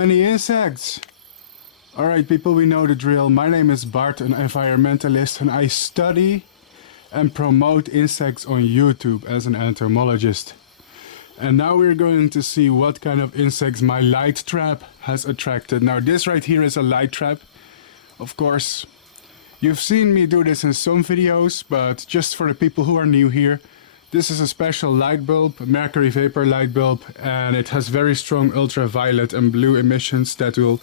Many insects! Alright people, we know the drill. My name is Bart, an environmentalist, and I study and promote insects on YouTube as an entomologist. And now we're going to see what kind of insects my light trap has attracted. Now this right here is a light trap. Of course, you've seen me do this in some videos, but just for the people who are new here, this is a special light bulb, a mercury vapor light bulb, and it has very strong ultraviolet and blue emissions that will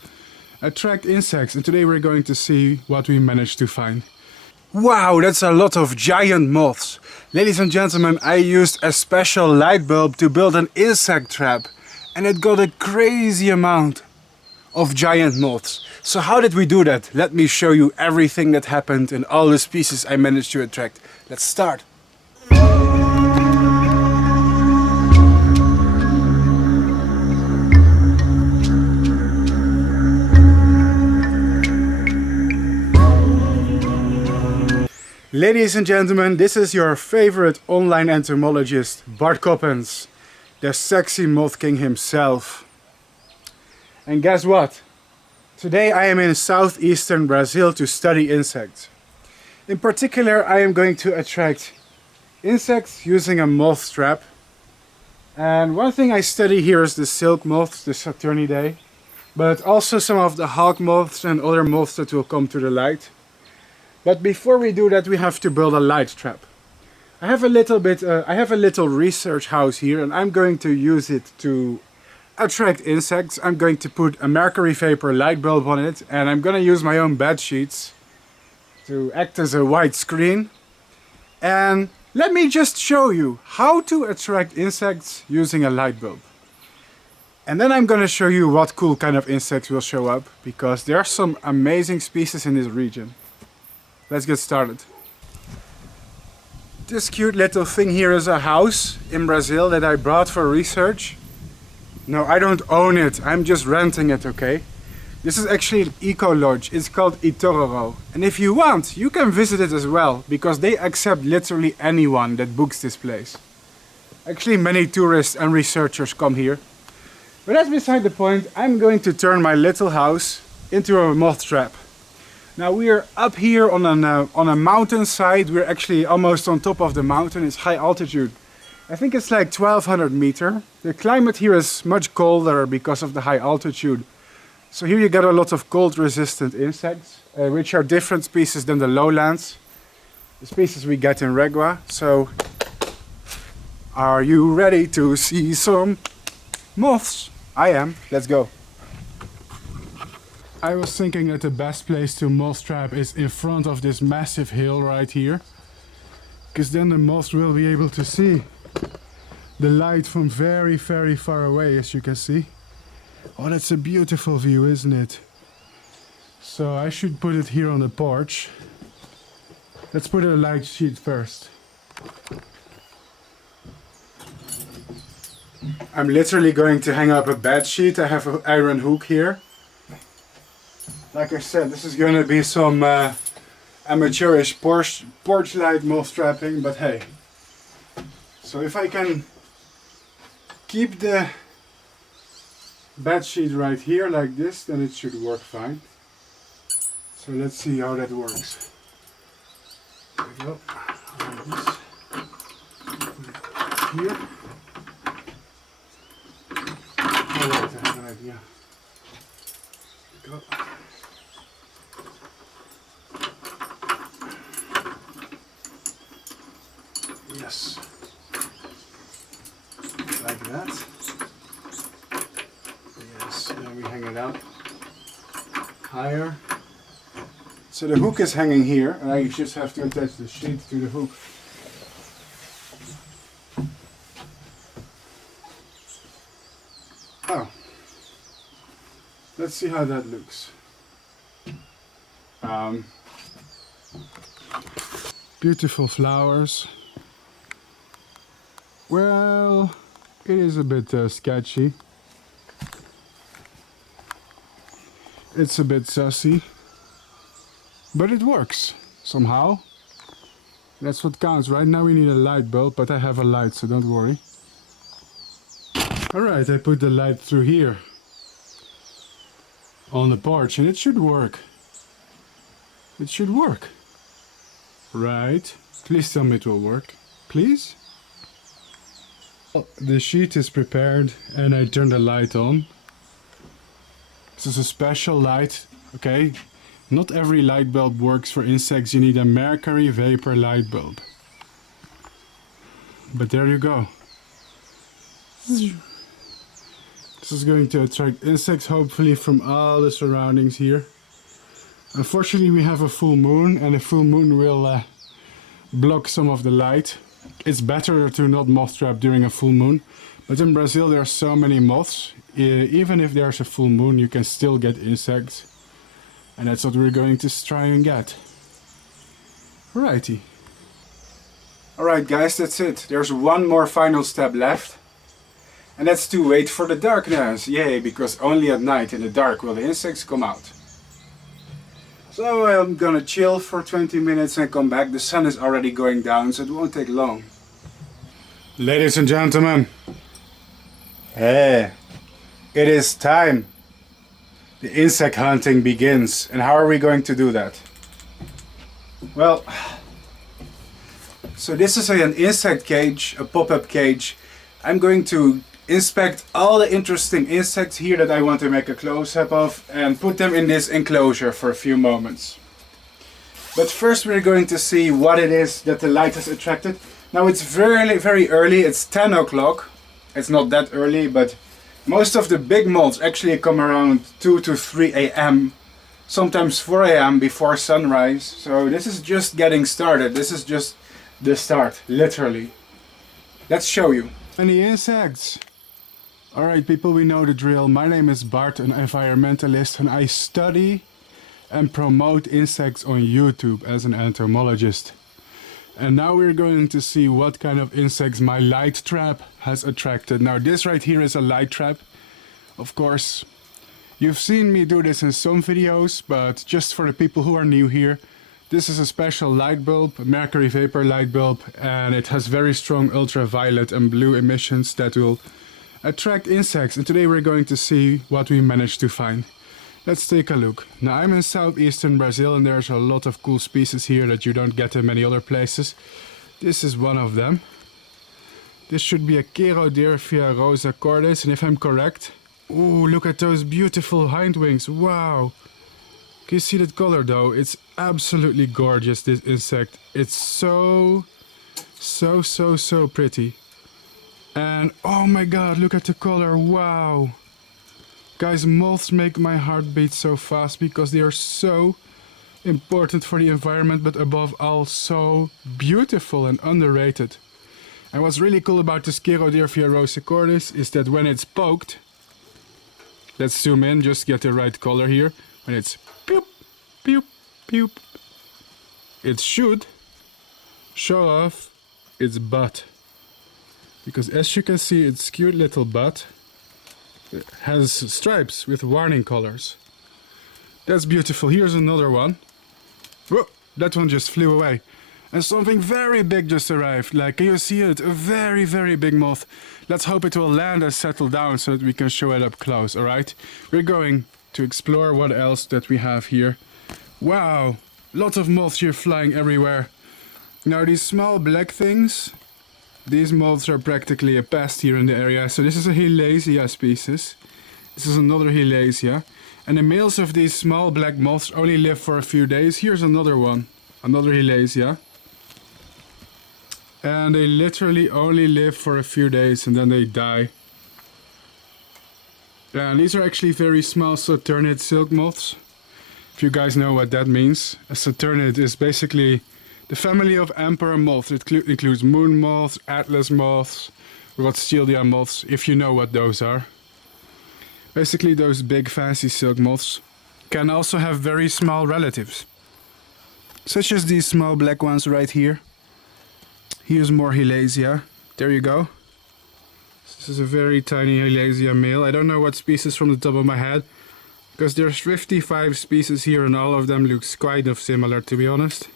attract insects. And today we're going to see what we managed to find. Wow, that's a lot of giant moths. Ladies and gentlemen, I used a special light bulb to build an insect trap, and it got a crazy amount of giant moths. So how did we do that? Let me show you everything that happened and all the species I managed to attract. Let's start. Ladies and gentlemen, this is your favorite online entomologist, Bart Coppens, the sexy moth king himself. And guess what? Today I am in southeastern Brazil to study insects. In particular, I am going to attract insects using a moth trap. And one thing I study here is the silk moths, the Saturnidae, but also some of the hawk moths and other moths that will come to the light. But before we do that, we have to build a light trap. I have a little research house here, and I'm going to use it to attract insects. I'm going to put a mercury vapor light bulb on it, and I'm going to use my own bed sheets to act as a white screen. And let me just show you how to attract insects using a light bulb. And then I'm going to show you what cool kind of insects will show up, because there are some amazing species in this region. Let's get started. This cute little thing here is a house in Brazil that I bought for research. No, I don't own it, I'm just renting it, okay? This is actually an eco-lodge, it's called Itororo. And if you want, you can visit it as well, because they accept literally anyone that books this place. Actually, many tourists and researchers come here. But that's beside the point. I'm going to turn my little house into a moth trap. Now we are up here on a mountainside. We're actually almost on top of the mountain. It's high altitude. I think it's like 1200 meters. The climate here is much colder because of the high altitude. So here you get a lot of cold resistant insects, which are different species than the lowlands. The species we get in Regua. So are you ready to see some moths? I am. Let's go. I was thinking that the best place to moth trap is in front of this massive hill right here, because then the moths will be able to see the light from very, very far away, as you can see. Oh, that's a beautiful view, isn't it? So I should put it here on the porch. Let's put a light sheet first. I'm literally going to hang up a bed sheet. I have an iron hook here. Like I said, this is going to be some amateurish porch light moth trapping, but hey. So if I can keep the bed sheet right here like this, then it should work fine. So let's see how that works. There we go. Like this. Put it here. Oh wait, I have an idea. There we go. Yes, like that. Yes, then we hang it out higher. So the hook is hanging here, and I just have to attach the sheet to the hook. Oh, let's see how that looks. Beautiful flowers. Well, it is a bit sketchy. It's a bit sussy, but it works somehow. That's what counts. Right now we need a light bulb, but I have a light, so don't worry. Alright, I put the light through here. on the porch, and it should work. It should work. Right. Please tell me it will work. Please? The sheet is prepared and I turn the light on. This is a special light, okay? Not every light bulb works for insects. You need a mercury vapor light bulb. But there you go. This is going to attract insects, hopefully, from all the surroundings here. Unfortunately, we have a full moon, and a full moon will block some of the light. It's better to not moth trap during a full moon, but in Brazil there are so many moths. Even if there's a full moon, you can still get insects, and that's what we're going to try and get. Alrighty. Alright guys, that's it. There's one more final step left, and that's to wait for the darkness. Yay, because only at night in the dark will the insects come out. So I'm gonna chill for 20 minutes and come back. The sun is already going down, so it won't take long. Ladies and gentlemen, hey, it is time. The insect hunting begins. And how are we going to do that? Well, so this is an insect cage, a pop-up cage. I'm going to inspect all the interesting insects here that I want to make a close-up of and put them in this enclosure for a few moments. But first we're going to see what it is that the light has attracted. Now it's very early, it's 10 o'clock. It's not that early, but most of the big moths actually come around 2 to 3 a.m. Sometimes 4 a.m. before sunrise. So this is just getting started. This is just the start, literally. Let's show you. Many insects. Alright people, we know the drill. My name is Bart, an environmentalist, and I study and promote insects on YouTube as an entomologist. And now we're going to see what kind of insects my light trap has attracted. Now this right here is a light trap. Of course, you've seen me do this in some videos, but just for the people who are new here, this is a special light bulb, a mercury vapor light bulb, and it has very strong ultraviolet and blue emissions that will attract insects. And today we're going to see what we managed to find. Let's take a look. Now I'm in southeastern Brazil and there's a lot of cool species here that you don't get in many other places. This is one of them. This should be a Closeups rosa cordis, and if I'm correct... Ooh, look at those beautiful hind wings, wow! Can you see that color though? It's absolutely gorgeous, this insect. It's so pretty. And oh my god, look at the color, wow! Guys, moths make my heart beat so fast because they are so important for the environment, but above all so beautiful and underrated. And what's really cool about this Closeups rosa cordis is that when it's poked, let's zoom in, just get the right color here. When it's pew, pew, pew, it should show off its butt. Because as you can see, its cute little butt has stripes with warning colors. That's beautiful. Here's another one. Whoa, that one just flew away. And something very big just arrived. Like, can you see it? A very big moth. Let's hope it will land and settle down so that we can show it up close, alright? We're going to explore what else that we have here. Wow, lots of moths here flying everywhere. Now these small black things, these moths are practically a pest here in the area. So this is a Hilasia species. This is another Hilasia. And the males of these small black moths only live for a few days. Here's another one, another Hilasia. And they literally only live for a few days and then they die. Yeah, and these are actually very small Saturnid silk moths. If you guys know what that means. A Saturnid is basically the family of emperor moths. It includes moon moths, atlas moths, Rothschildia moths, if you know what those are. Basically those big fancy silk moths can also have very small relatives. Such as these small black ones right here. Here's more Hilasia. There you go. This is a very tiny Hilasia male. I don't know what species from the top of my head, because there's 55 species here and all of them looks quite similar, to be honest.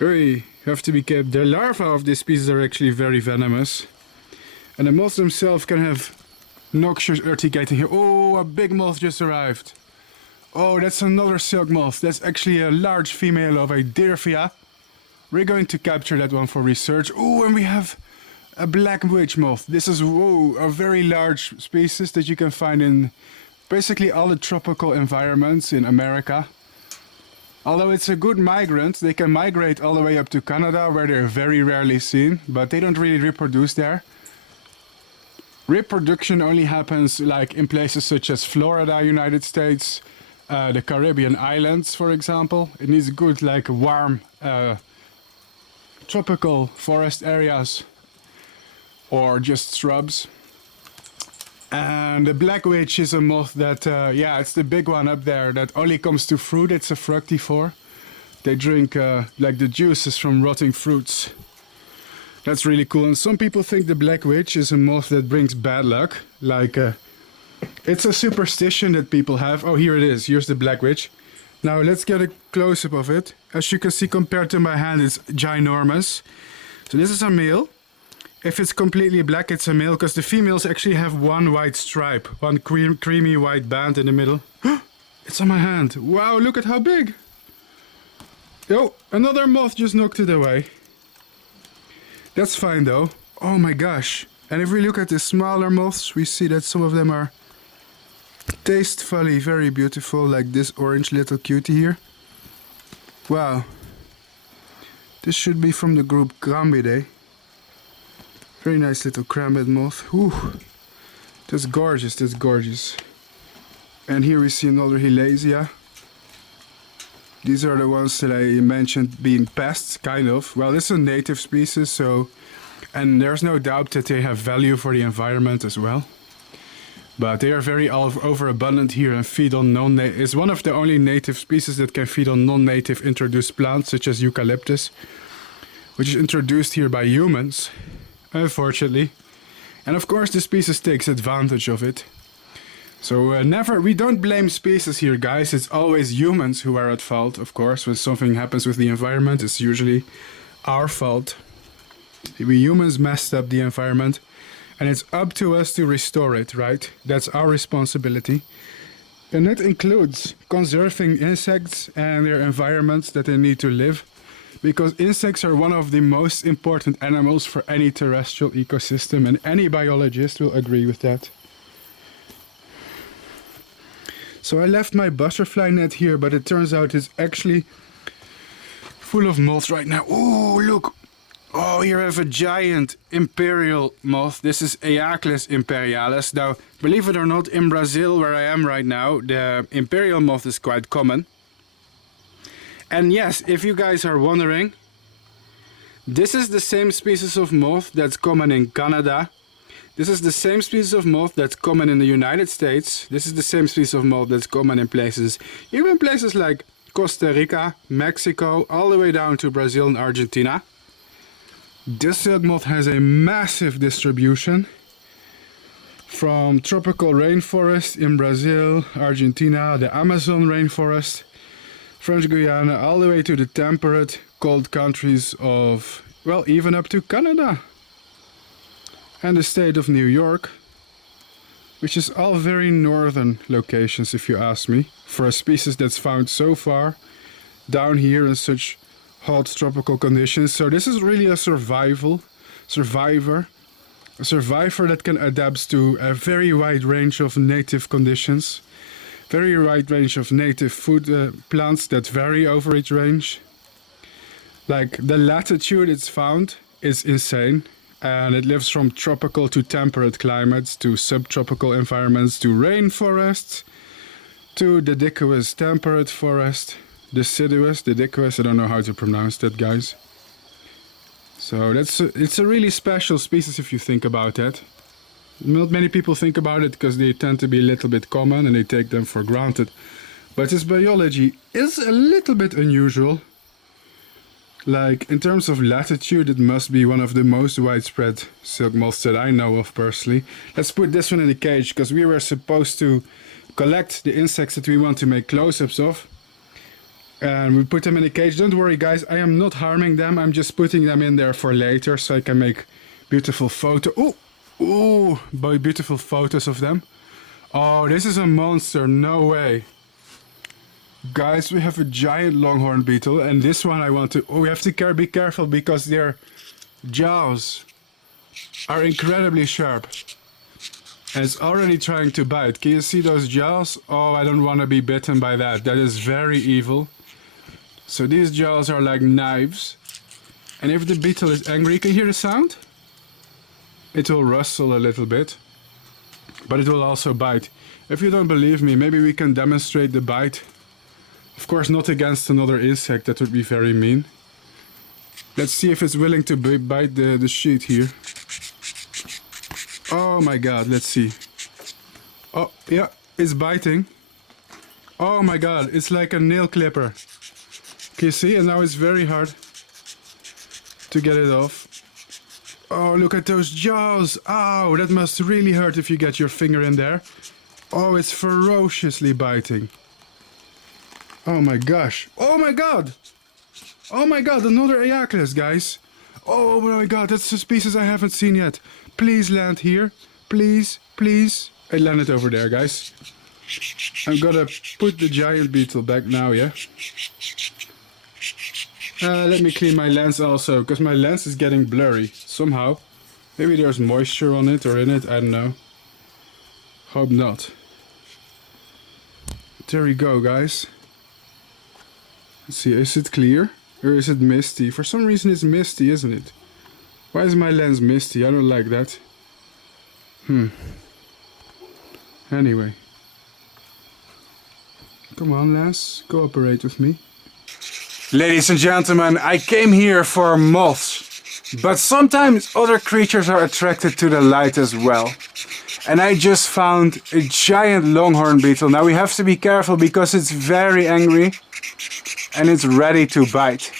You have to be careful. The larvae of this species are actually very venomous. And the moths themselves can have Noxious urticating here. Oh, a big moth just arrived. Oh, that's another silk moth. That's actually a large female of a Dirvia. We're going to capture that one for research. Oh, and we have a black witch moth. This is, whoa, a very large species that you can find in basically all the tropical environments in America. Although it's a good migrant, they can migrate all the way up to Canada, where they're very rarely seen, but they don't really reproduce there. Reproduction only happens like in places such as Florida, United States, the Caribbean islands, for example. It needs good, like, warm tropical forest areas or just shrubs. And the black witch is a moth that, yeah, it's the big one up there that only comes to fruit. It's a fructivore. They drink like the juices from rotting fruits. That's really cool. And some people think the black witch is a moth that brings bad luck. Like, it's a superstition that people have. Oh, here it is. Here's the black witch. Now let's get a close-up of it. As you can see, compared to my hand, it's ginormous. So this is a male. If it's completely black, it's a male, because the females actually have one white stripe, one creamy white band in the middle. It's on my hand. Wow, look at how big. Oh, another moth just knocked it away. That's fine though. Oh my gosh. And if we look at the smaller moths, we see that some of them are tastefully very beautiful, like this orange little cutie here. Wow. This should be from the group Crambidae. Very nice little crambid moth. Ooh, that's gorgeous, that's gorgeous. And here we see another Hilasia. These are the ones that I mentioned being pests, kind of. Well, this is a native species, so... And there's no doubt that they have value for the environment as well. But they are very overabundant here and feed on non-native... It's one of the only native species that can feed on non-native introduced plants, such as eucalyptus, which is introduced here by humans. Unfortunately. And of course the species takes advantage of it. So we don't blame species here, guys. It's always humans who are at fault, of course. When something happens with the environment, it's usually our fault. We humans messed up the environment, and it's up to us to restore it, right? That's our responsibility. And that includes conserving insects and their environments that they need to live. Because insects are one of the most important animals for any terrestrial ecosystem, and any biologist will agree with that. So I left my butterfly net here, but it turns out it's actually full of moths right now. Oh, look! Oh, here I have a giant imperial moth. This is Aeaclis imperialis. Now, believe it or not, in Brazil, where I am right now, the imperial moth is quite common. And yes, if you guys are wondering, this is the same species of moth that's common in Canada. This is the same species of moth that's common in the United States. This is the same species of moth that's common in places, even places like Costa Rica, Mexico, all the way down to Brazil and Argentina. This silk moth has a massive distribution. From tropical rainforest in Brazil, Argentina, the Amazon rainforest, French Guiana, all the way to the temperate, cold countries of, well, even up to Canada. And the state of New York, which is all very northern locations, if you ask me, for a species that's found so far down here in such hot tropical conditions. So this is really a survivor that can adapt to a very wide range of native conditions. Very wide range of native food plants that vary over its range. Like the latitude it's found is insane, and it lives from tropical to temperate climates, to subtropical environments, to rainforests, to deciduous temperate forest. Deciduous, I don't know how to pronounce that, guys. So it's a really special species if you think about that. Not many people think about it because they tend to be a little bit common and they take them for granted. But its biology is a little bit unusual. Like, in terms of latitude, it must be one of the most widespread silk moths that I know of personally. Let's put this one in the cage, because we were supposed to collect the insects that we want to make close-ups of. And we put them in the cage. Don't worry, guys, I am not harming them. I'm just putting them in there for later so I can make beautiful photo. Oh! Ooh, by beautiful photos of them. Oh, this is a monster, no way. Guys, we have a giant longhorn beetle, and this one I want to... Oh, we have to be careful because their jaws are incredibly sharp. And it's already trying to bite. Can you see those jaws? Oh, I don't want to be bitten by that. That is very evil. So these jaws are like knives. And if the beetle is angry, can you hear the sound? It will rustle a little bit. But it will also bite. If you don't believe me, maybe we can demonstrate the bite. Of course, not against another insect. That would be very mean. Let's see if it's willing to bite the sheet here. Oh my god, let's see. Oh, yeah, it's biting. Oh my god, it's like a nail clipper. Can you see? And now it's very hard to get it off. Oh, look at those jaws. Ow, that must really hurt if you get your finger in there. Oh, it's ferociously biting. Oh my gosh. Oh my god. Oh my god, another Aeaclis, guys. Oh my god, that's a species I haven't seen yet. Please land here. Please, please. I landed over there, guys. I'm gonna put the giant beetle back now, yeah? Let me clean my lens also, because my lens is getting blurry somehow. Maybe there's moisture on it or in it, I don't know. Hope not. There we go, guys. Let's see, is it clear? Or is it misty? For some reason it's misty, isn't it? Why is my lens misty? I don't like that. Anyway. Come on, lens. Cooperate with me. Ladies and gentlemen, I came here for moths. But sometimes other creatures are attracted to the light as well. And I just found a giant longhorn beetle. Now we have to be careful because it's very angry. And it's ready to bite.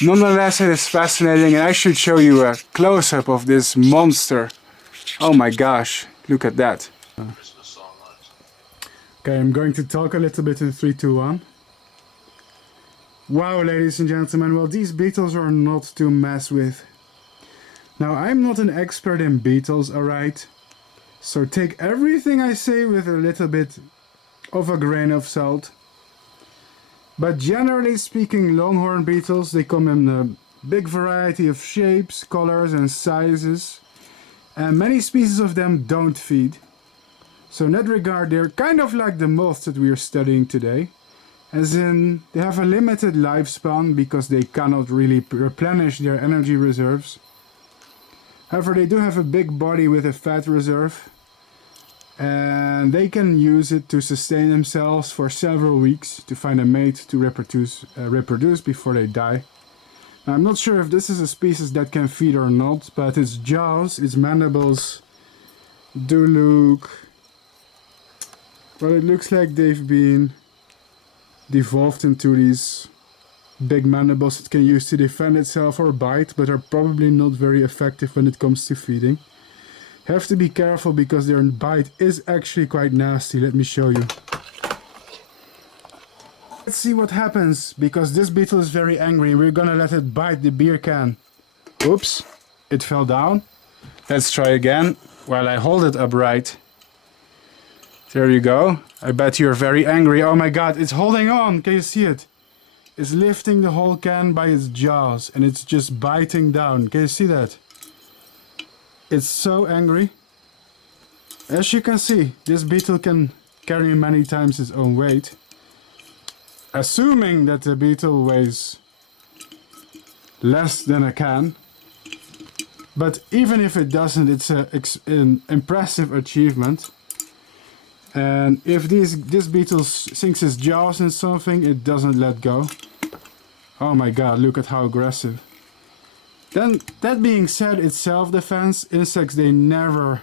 Nonetheless, it is fascinating, and I should show you a close-up of this monster. Oh my gosh, look at that. Okay, I'm going to talk a little bit in 3, 2, 1. Wow, ladies and gentlemen, well, these beetles are not to mess with. Now, I'm not an expert in beetles, alright? So take everything I say with a little bit of a grain of salt. But generally speaking, longhorn beetles, they come in a big variety of shapes, colors and sizes. And many species of them don't feed. So in that regard, they're kind of like the moths that we are studying today. As in, they have a limited lifespan because they cannot really replenish their energy reserves. However, they do have a big body with a fat reserve. And they can use it to sustain themselves for several weeks to find a mate to reproduce before they die. Now, I'm not sure if this is a species that can feed or not, but its jaws, its mandibles do look... Well, it looks like they've been devolved into these big mandibles it can use to defend itself or bite, but are probably not very effective when it comes to feeding. Have to be careful because their bite is actually quite nasty. Let me show you. Let's see what happens, because this beetle is very angry. We're gonna let it bite the beer can. Oops, it fell down. Let's try again while I hold it upright. There you go. I bet you're very angry. Oh my god, it's holding on. Can you see it? It's lifting the whole can by its jaws and it's just biting down. Can you see that? It's so angry. As you can see, this beetle can carry many times its own weight. Assuming that the beetle weighs less than a can. But even if it doesn't, it's an impressive achievement. And if this beetle sinks its jaws in something, it doesn't let go. Oh my god, look at how aggressive. Then, that being said, it's self-defense. Insects, they never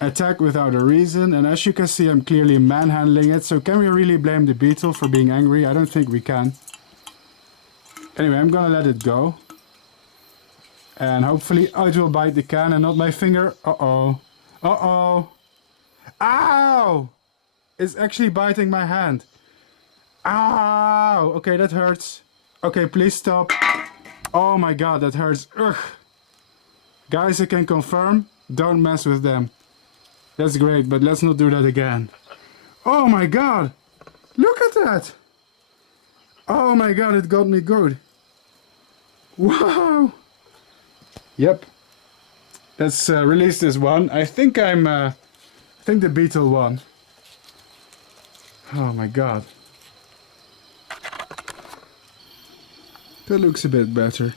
attack without a reason. And as you can see, I'm clearly manhandling it. So can we really blame the beetle for being angry? I don't think we can. Anyway, I'm gonna let it go. And hopefully it will bite the can and not my finger. Uh-oh. Uh-oh. Ow! It's actually biting my hand. Ow! Okay, that hurts. Okay, please stop. Oh my god, that hurts. Ugh. Guys, I can confirm Don't mess with them. That's great, but let's not do that again. Oh my god! Look at that! Oh my god, it got me good. Wow! Yep. Let's release this one. I think I think the Beetle won. Oh my god. That looks a bit better.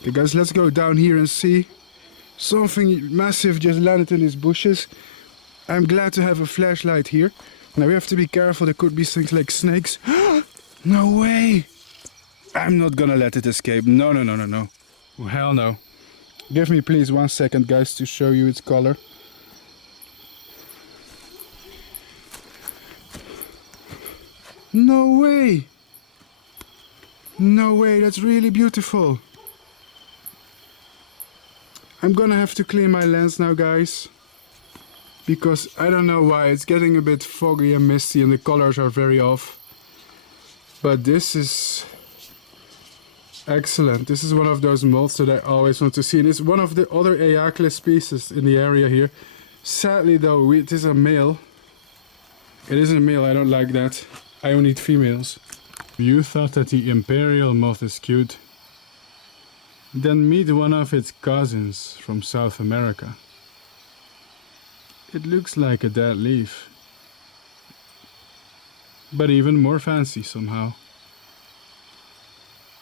Okay guys, let's go down here and see. Something massive just landed in these bushes. I'm glad to have a flashlight here. Now we have to be careful, there could be things like snakes. No way! I'm not gonna let it escape. No, no, no, no, no. Oh, hell no. Give me please 1 second guys to show you its color. No way! No way, that's really beautiful. I'm gonna have to clean my lens now guys. Because I don't know why, it's getting a bit foggy and misty and the colors are very off. But this is excellent. This is one of those moths that I always want to see. And it's one of the other Aeaclis species in the area here. Sadly though, it is a male. It isn't a male, I don't like that. I only eat females. You thought that the imperial moth is cute? Then meet one of its cousins from South America. It looks like a dead leaf. But even more fancy somehow.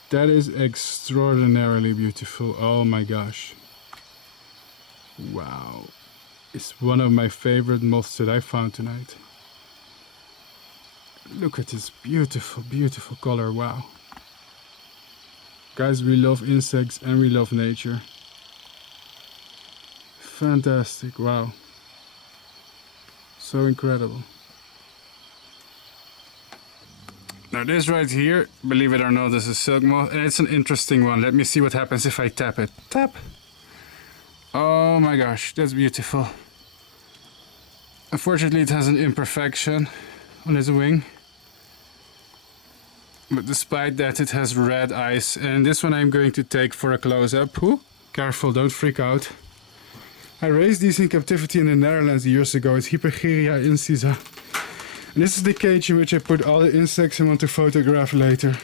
That is extraordinarily beautiful, oh my gosh. Wow. It's one of my favorite moths that I found tonight. Look at this beautiful, beautiful color, wow. Guys, we love insects and we love nature. Fantastic, wow. So incredible. Now this right here, believe it or not, is a silk moth and it's an interesting one. Let me see what happens if I tap it. Tap! Oh my gosh, that's beautiful. Unfortunately it has an imperfection on its wing. But despite that it has red eyes and this one I'm going to take for a close-up. Ooh, careful, don't freak out. I raised these in captivity in the Netherlands years ago. It's Hypergeria incisa. And this is the cage in which I put all the insects I want to photograph later.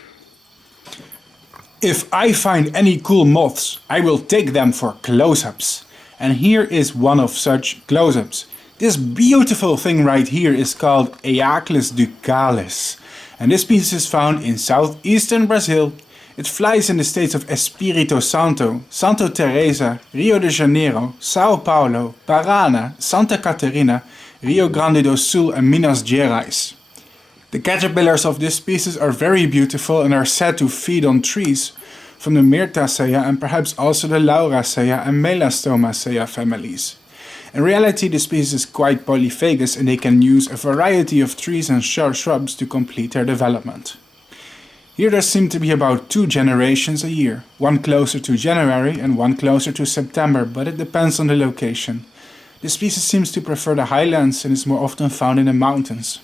If I find any cool moths, I will take them for close-ups. And here is one of such close-ups. This beautiful thing right here is called Aeaclis ducalis. And this species is found in southeastern Brazil. It flies in the states of Espírito Santo, Santa Teresa, Rio de Janeiro, Sao Paulo, Paraná, Santa Catarina, Rio Grande do Sul and Minas Gerais. The caterpillars of this species are very beautiful and are said to feed on trees from the Myrtaceae and perhaps also the Lauraceae and Melastomaceae families. In reality, the species is quite polyphagous and they can use a variety of trees and shrubs to complete their development. Here there seem to be about 2 generations a year, one closer to January and one closer to September, but it depends on the location. The species seems to prefer the highlands and is more often found in the mountains.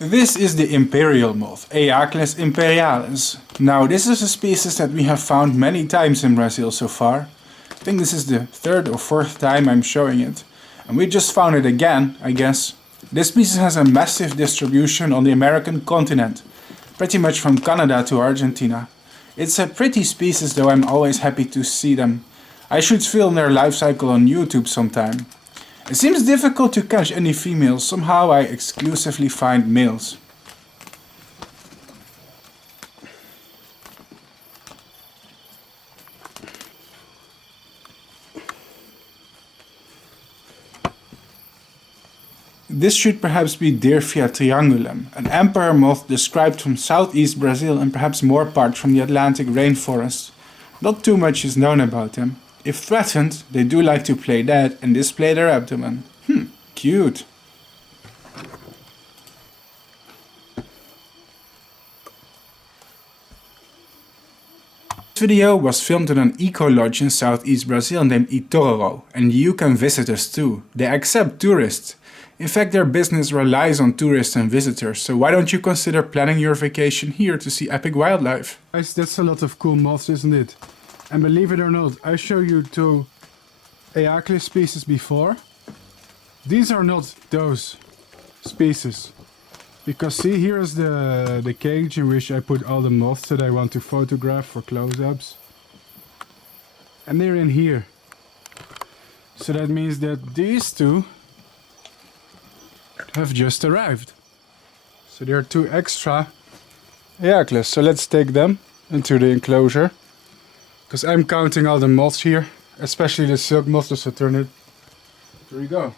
This is the imperial moth, Aeaclis imperialis. Now this is a species that we have found many times in Brazil so far. I think this is the 3rd or 4th time I'm showing it. And we just found it again, I guess. This species has a massive distribution on the American continent. Pretty much from Canada to Argentina. It's a pretty species though, I'm always happy to see them. I should film their life cycle on YouTube sometime. It seems difficult to catch any females, somehow I exclusively find males. This should perhaps be Dirfia triangulum, an emperor moth described from southeast Brazil and perhaps more parts from the Atlantic rainforest. Not too much is known about them. If threatened, they do like to play dead and display their abdomen. Cute. This video was filmed in an eco-lodge in southeast Brazil named Itororó, and you can visit us too. They accept tourists. In fact, their business relies on tourists and visitors, so why don't you consider planning your vacation here to see epic wildlife? Guys, that's a lot of cool moths, isn't it? And believe it or not, I show you 2 Aeaclis species before. These are not those species. Because see, here is the cage in which I put all the moths that I want to photograph for close-ups. And they're in here. So that means that these two have just arrived. So there are 2 extra Aeaclis. So let's take them into the enclosure. Because I'm counting all the moths here. Especially the silk moth, the Saturnid. Here we go.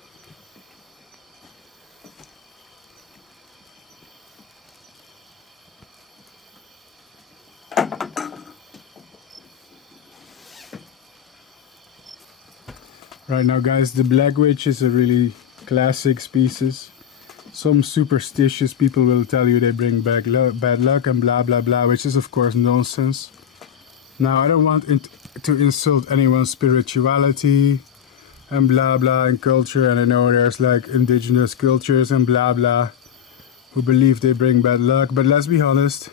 Right now guys, the black witch is a really classic species. Some superstitious people will tell you they bring bad luck and blah blah blah, which is of course nonsense. Now I don't want to insult anyone's spirituality and blah blah and culture, and I know there's like indigenous cultures and blah blah who believe they bring bad luck, but let's be honest.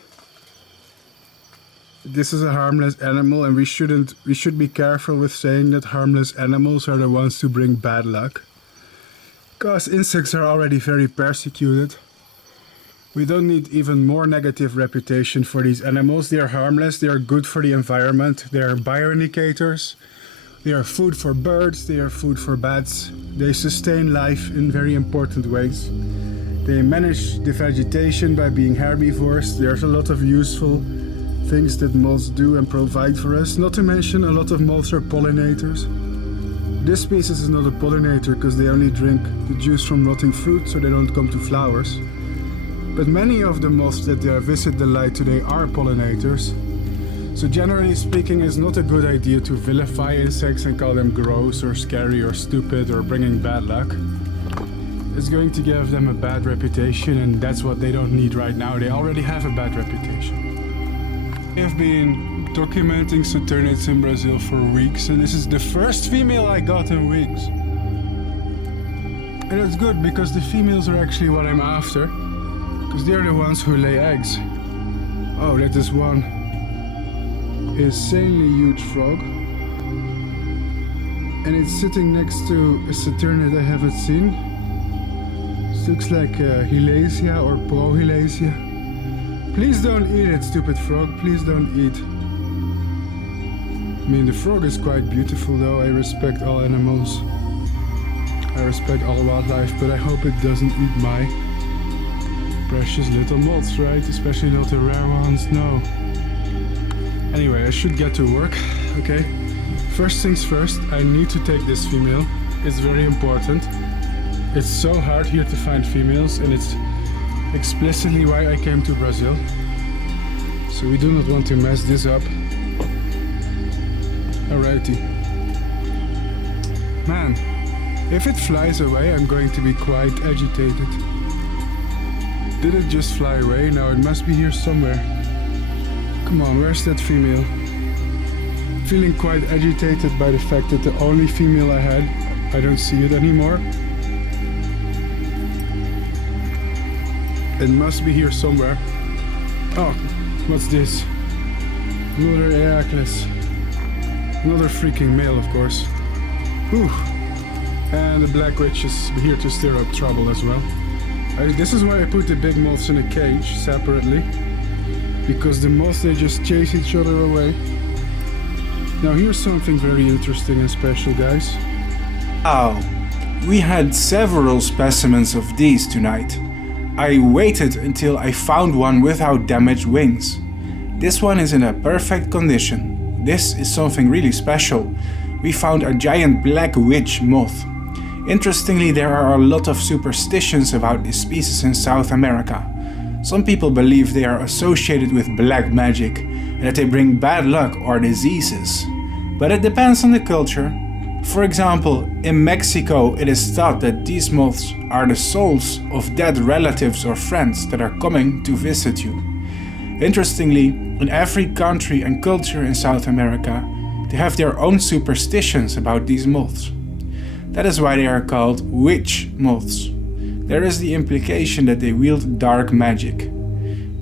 This is a harmless animal, and we should be careful with saying that harmless animals are the ones who bring bad luck. Because insects are already very persecuted. We don't need even more negative reputation for these animals. They are harmless, they are good for the environment, they are bioindicators, they are food for birds, they are food for bats, they sustain life in very important ways. They manage the vegetation by being herbivores. There's a lot of useful things that moths do and provide for us. Not to mention a lot of moths are pollinators. This species is not a pollinator because they only drink the juice from rotting fruit, so they don't come to flowers. But many of the moths that visit the light today are pollinators. So generally speaking, it's not a good idea to vilify insects and call them gross or scary or stupid or bringing bad luck. It's going to give them a bad reputation, and that's what they don't need right now. They already have a bad reputation. I have been documenting Saturnids in Brazil for weeks, and this is the first female I got in weeks. And it's good because the females are actually what I'm after, because they're the ones who lay eggs. Oh, that is one insanely huge frog, and it's sitting next to a Saturnid I haven't seen. It looks like Hilacia or Prohilacia. Please don't eat it, stupid frog. Please don't eat. I mean, the frog is quite beautiful though. I respect all animals. I respect all wildlife, but I hope it doesn't eat my precious little moths, right? Especially not the rare ones, no. Anyway, I should get to work, okay? First things first, I need to take this female. It's very important. It's so hard here to find females, and it's explicitly why I came to Brazil. So we do not want to mess this up. Alrighty. Man, if it flies away, I'm going to be quite agitated. Did it just fly away? No, it must be here somewhere. Come on, where's that female? Feeling quite agitated by the fact that the only female I had, I don't see it anymore. It must be here somewhere. Oh, what's this? Another Aeaclis. Another freaking male, of course. Whew. And the black witch is here to stir up trouble as well. This is why I put the big moths in a cage separately. Because the moths, they just chase each other away. Now here's something very interesting and special, guys. Oh, we had several specimens of these tonight. I waited until I found one without damaged wings. This one is in a perfect condition. This is something really special. We found a giant black witch moth. Interestingly, there are a lot of superstitions about this species in South America. Some people believe they are associated with black magic and that they bring bad luck or diseases. But it depends on the culture. For example, in Mexico it is thought that these moths are the souls of dead relatives or friends that are coming to visit you. Interestingly, in every country and culture in South America, they have their own superstitions about these moths. That is why they are called witch moths. There is the implication that they wield dark magic.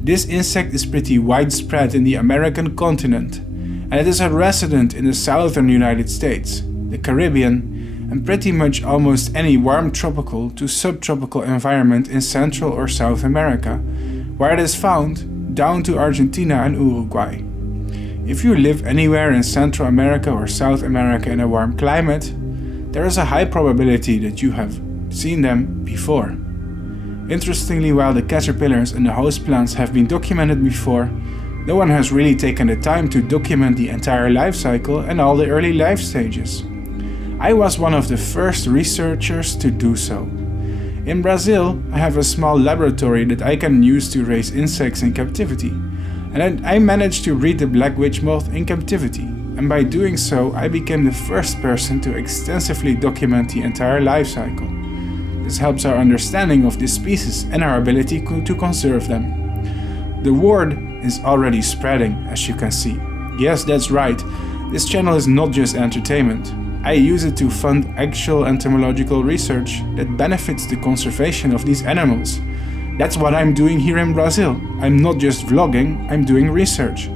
This insect is pretty widespread in the American continent, and it is a resident in the southern United States, the Caribbean, and pretty much almost any warm tropical to subtropical environment in Central or South America, where it is found, down to Argentina and Uruguay. If you live anywhere in Central America or South America in a warm climate, there is a high probability that you have seen them before. Interestingly, while the caterpillars and the host plants have been documented before, no one has really taken the time to document the entire life cycle and all the early life stages. I was one of the first researchers to do so. In Brazil, I have a small laboratory that I can use to raise insects in captivity, and I managed to breed the black witch moth in captivity, and by doing so I became the first person to extensively document the entire life cycle. This helps our understanding of this species and our ability to conserve them. The word is already spreading, as you can see. Yes, that's right, this channel is not just entertainment. I use it to fund actual entomological research that benefits the conservation of these animals. That's what I'm doing here in Brazil. I'm not just vlogging, I'm doing research.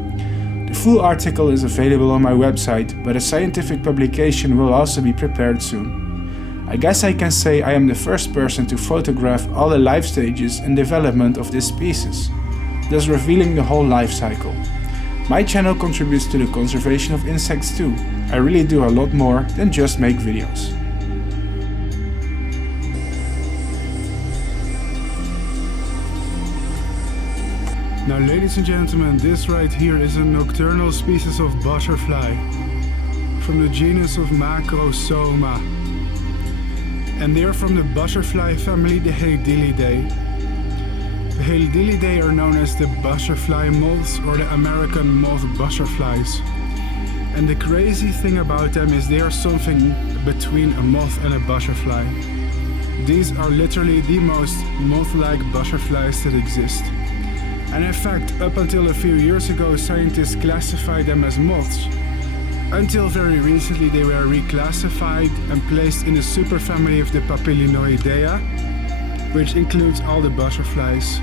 The full article is available on my website, but a scientific publication will also be prepared soon. I guess I can say I am the first person to photograph all the life stages and development of this species, thus revealing the whole life cycle. My channel contributes to the conservation of insects too. I really do a lot more than just make videos. Now, ladies and gentlemen, this right here is a nocturnal species of butterfly from the genus of Macrosoma. And they are from the butterfly family, the Haedillidae. The Haedillidae are known as the butterfly moths or the American moth butterflies. And the crazy thing about them is they are something between a moth and a butterfly. These are literally the most moth-like butterflies that exist. And in fact, up until a few years ago, scientists classified them as moths. Until very recently, they were reclassified and placed in the superfamily of the Papilionoidea, which includes all the butterflies.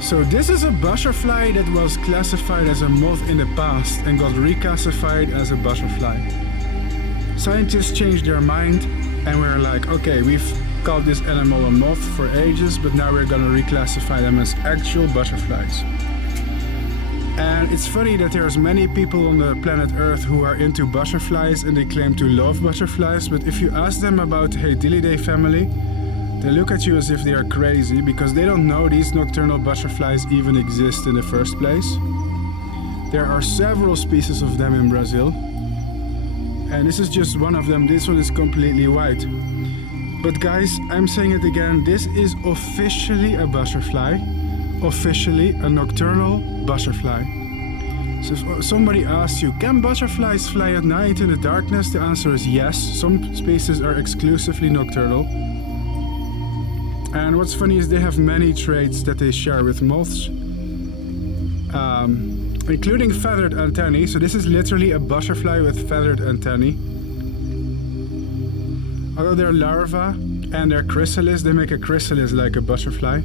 So this is a butterfly that was classified as a moth in the past and got reclassified as a butterfly. Scientists changed their mind and were like, okay, we've called this animal a moth for ages, but now we're gonna reclassify them as actual butterflies. And it's funny that there's many people on the planet Earth who are into butterflies and they claim to love butterflies, but if you ask them about the Haedillidae family, they look at you as if they are crazy because they don't know these nocturnal butterflies even exist in the first place. There are several species of them in Brazil, and this is just one of them. This one is completely white. But guys, I'm saying it again, this is officially a butterfly. Officially a nocturnal butterfly. So if somebody asks you, can butterflies fly at night in the darkness? The answer is yes. Some species are exclusively nocturnal. And what's funny is they have many traits that they share with moths, including feathered antennae. So this is literally a butterfly with feathered antennae. Although they're larvae and they're chrysalis, they make a chrysalis like a butterfly,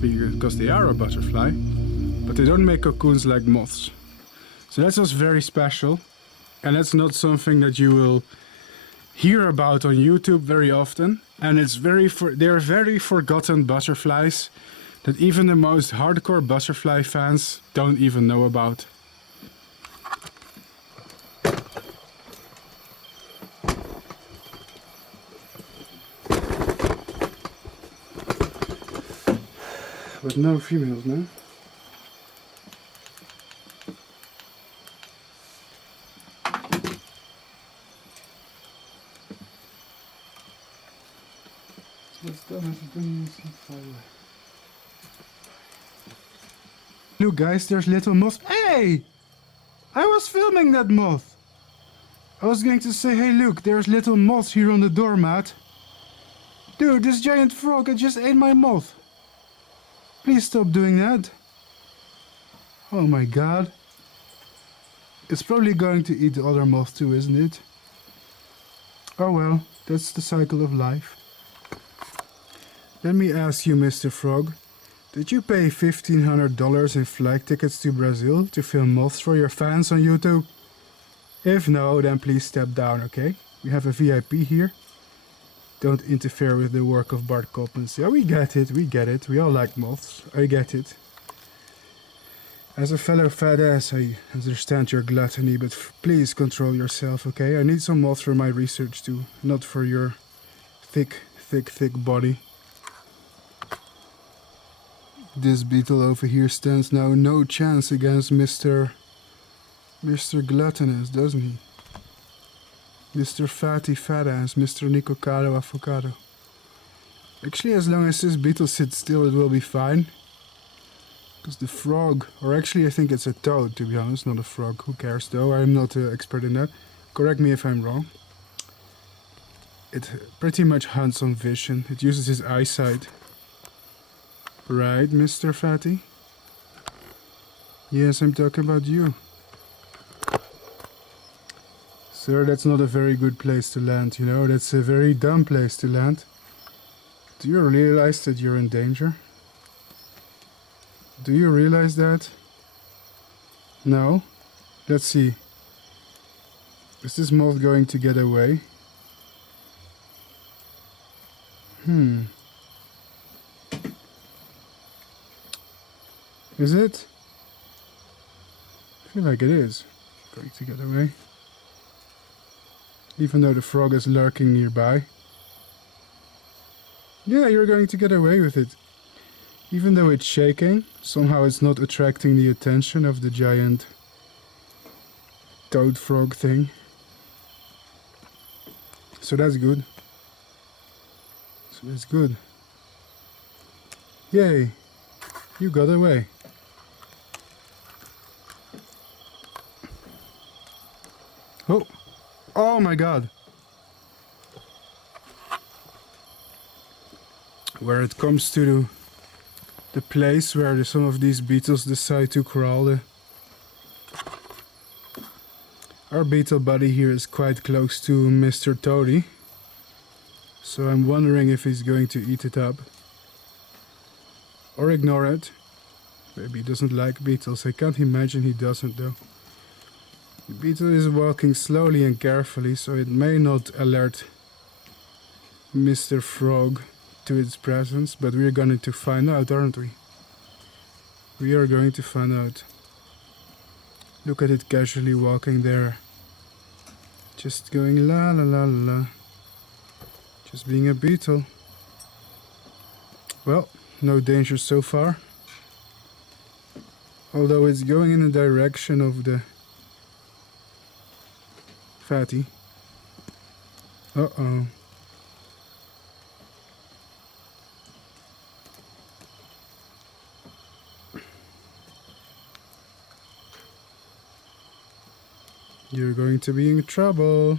because they are a butterfly, but they don't make cocoons like moths. So that's just very special, and that's not something that you will hear about on YouTube very often. And they're very forgotten butterflies that even the most hardcore butterfly fans don't even know about. But no females, no? Look guys, there's little moths. Hey! I was filming that moth. I was going to say, hey look, there's little moths here on the doormat. Dude, this giant frog, it just ate my moth. Please stop doing that. Oh my god. It's probably going to eat the other moth too, isn't it? Oh well, that's the cycle of life. Let me ask you, Mr. Frog. Did you pay $1,500 in flight tickets to Brazil to film moths for your fans on YouTube? If no, then please step down, okay? We have a VIP here. Don't interfere with the work of Bart Coppens. Yeah, we get it, we get it. We all like moths. I get it. As a fellow fat ass, I understand your gluttony, but please control yourself, okay? I need some moths for my research too, not for your thick body. This beetle over here stands now no chance against Mr. Gluttonous, doesn't he? Mr. Fatty Fat Ass, Mr. Nicocado Avocado. Actually, as long as this beetle sits still, it will be fine. Because the frog, or actually I think it's a toad to be honest, not a frog. Who cares though, I'm not an expert in that. Correct me if I'm wrong. It pretty much hunts on vision. It uses his eyesight. Right, Mr. Fatty? Yes, I'm talking about you. Sir, that's not a very good place to land, you know. That's a very dumb place to land. Do you realize that you're in danger? Do you realize that? No? Let's see. Is this moth going to get away? Is it? I feel like it is going to get away. Even though the frog is lurking nearby. Yeah, you're going to get away with it. Even though it's shaking, somehow it's not attracting the attention of the giant toad frog thing. So that's good. So that's good. Yay! You got away. Oh! Oh my god! Where it comes to the place where some of these beetles decide to crawl. Our beetle buddy here is quite close to Mr. Toady. So I'm wondering if he's going to eat it up. Or ignore it. Maybe he doesn't like beetles. I can't imagine he doesn't though. The beetle is walking slowly and carefully, so it may not alert Mr. Frog to its presence, but we're going to find out, aren't we? We are going to find out. Look at it casually walking there. Just going la la la la la. Just being a beetle. Well, no danger so far. Although it's going in the direction of the fatty. Uh-oh. You're going to be in trouble.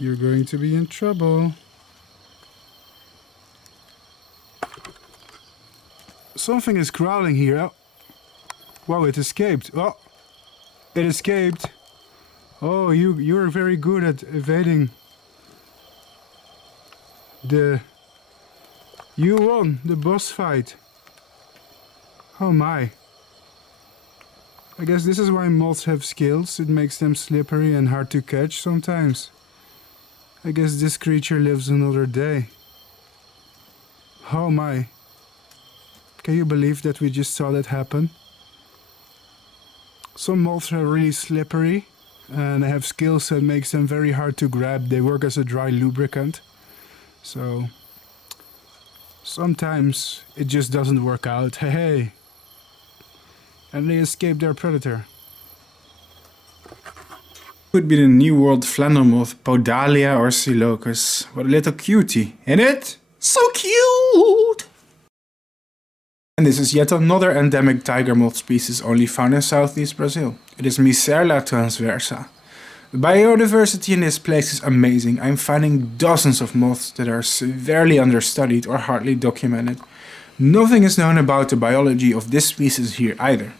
You're going to be in trouble. Something is crawling here. Oh. Wow, it escaped. Oh, it escaped. Oh, you're very good at evading. You won the boss fight. Oh my. I guess this is why moths have scales. It makes them slippery and hard to catch sometimes. I guess this creature lives another day. Oh my. Can you believe that we just saw that happen? Some moths are really slippery and they have scales that makes them very hard to grab. They work as a dry lubricant. So sometimes it just doesn't work out. Hey. And they escape their predator. Could be the New World flounder moth, Podalia or Silocus. What a little cutie, ain't it? So cute! And this is yet another endemic tiger moth species only found in southeast Brazil. It is Micerla transversa. The biodiversity in this place is amazing. I'm finding dozens of moths that are severely understudied or hardly documented. Nothing is known about the biology of this species here either.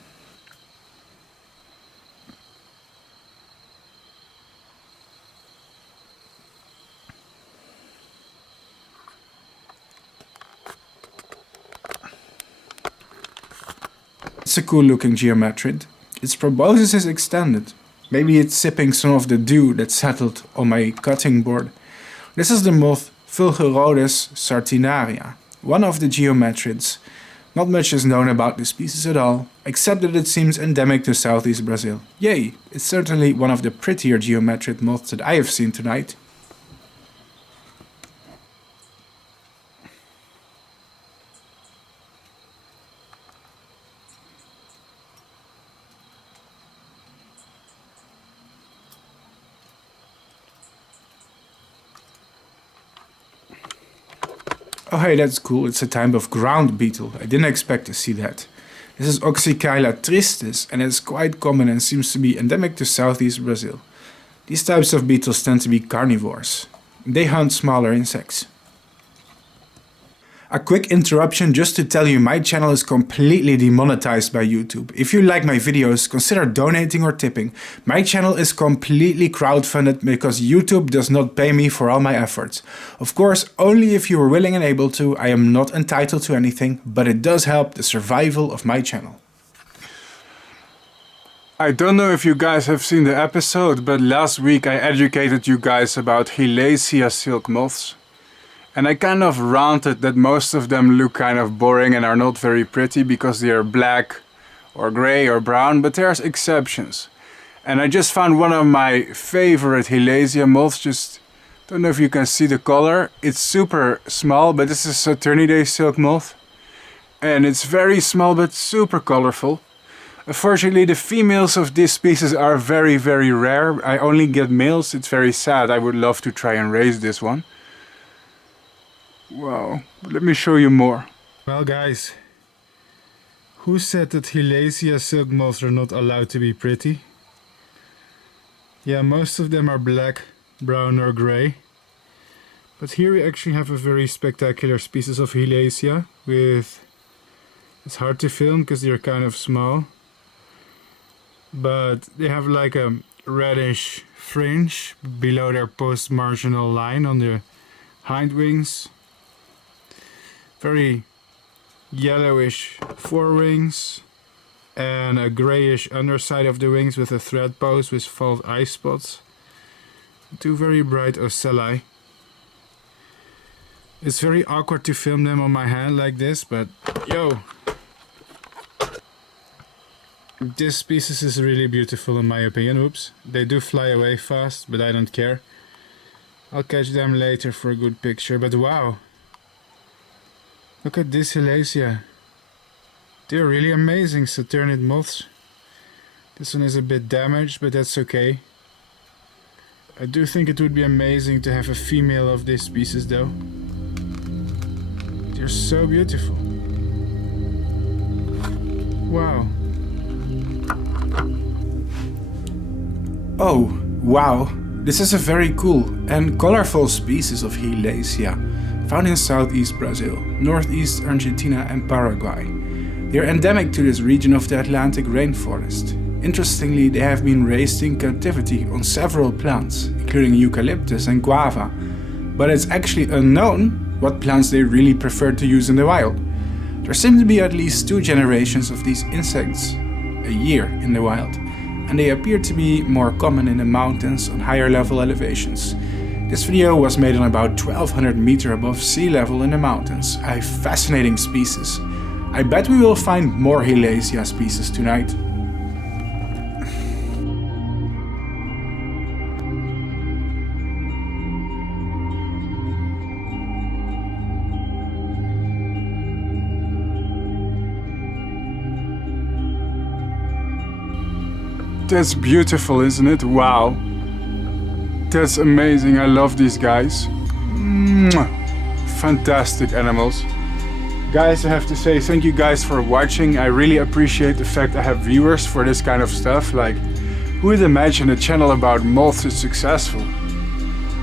It's a cool looking geometrid. Its proboscis is extended. Maybe it's sipping some of the dew that settled on my cutting board. This is the moth Vulgarodes sartinaria, one of the geometrids. Not much is known about this species at all, except that it seems endemic to southeast Brazil. Yay! It's certainly one of the prettier geometrid moths that I have seen tonight. Oh hey, that's cool, it's a type of ground beetle. I didn't expect to see that. This is Oxykyla tristis and it's quite common and seems to be endemic to southeast Brazil. These types of beetles tend to be carnivores. They hunt smaller insects. A quick interruption just to tell you my channel is completely demonetized by YouTube. If you like my videos, consider donating or tipping. My channel is completely crowdfunded because YouTube does not pay me for all my efforts. Of course, only if you are willing and able to. I am not entitled to anything, but it does help the survival of my channel. I don't know if you guys have seen the episode, but last week I educated you guys about Hilacia silk moths. And I kind of ranted that most of them look kind of boring and are not very pretty because they are black or grey or brown, but there's exceptions. And I just found one of my favorite Hilacia moths, just don't know if you can see the color. It's super small, but this is Saturnidae silk moth. And it's very small but super colorful. Unfortunately, the females of this species are very, very rare. I only get males, it's very sad. I would love to try and raise this one. Wow, let me show you more. Well guys, who said that Hilacia silk moths are not allowed to be pretty? Yeah, most of them are black, brown or grey. But here we actually have a very spectacular species of Hilacia with... It's hard to film because they're kind of small. But they have like a reddish fringe below their post-marginal line on their hind wings. Very yellowish forewings and a greyish underside of the wings with a thread post with false eye spots. Two very bright ocelli. It's very awkward to film them on my hand like this, but yo! This species is really beautiful in my opinion. Oops, they do fly away fast, but I don't care. I'll catch them later for a good picture, but wow! Look at this Hilacia. They're really amazing Saturnid moths. This one is a bit damaged, but that's okay. I do think it would be amazing to have a female of this species though. They're so beautiful. Wow. Oh, wow. This is a very cool and colorful species of Hilacia. Found in southeast Brazil, northeast Argentina and Paraguay. They are endemic to this region of the Atlantic rainforest. Interestingly, they have been raised in captivity on several plants, including eucalyptus and guava, but it's actually unknown what plants they really prefer to use in the wild. There seem to be at least 2 generations of these insects a year in the wild, and they appear to be more common in the mountains on higher level elevations. This video was made on about 1200 meters above sea level in the mountains, a fascinating species. I bet we will find more Hilacia species tonight. That's beautiful, isn't it? Wow. That's amazing, I love these guys. Mwah. Fantastic animals. Guys, I have to say thank you guys for watching. I really appreciate the fact I have viewers for this kind of stuff. Like, who would imagine a channel about moths is successful?